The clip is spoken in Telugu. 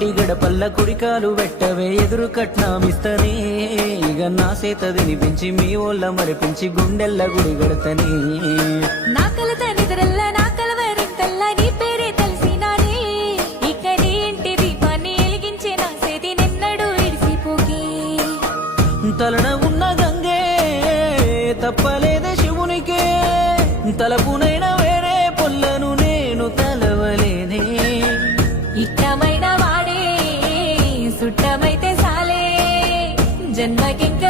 ఇంటి గడపల్ల కుడికాలు వెట్టవే ఎదురు కట్నామిస్తనే ఇక నా సేత తినిపించి మీ ఓళ్ళ మరిపించి గుండెల్ల గుడి గడతని నా కలత నిద్రల్ల నా కలవరింతల్ల నీ పేరే తెలిసినానే ఇక నీ ఇంటి దీపాన్ని వెలిగించే నా సేతి నిన్నడు ఇడిసిపోకి తలన ఉన్న గంగే తప్పలేదే శివునికే తలపునైన వేరే పొల్లను నేను తలవలేనే ఇష్టమైన వాడే సుట్టమైతే సాలే జన్మకింక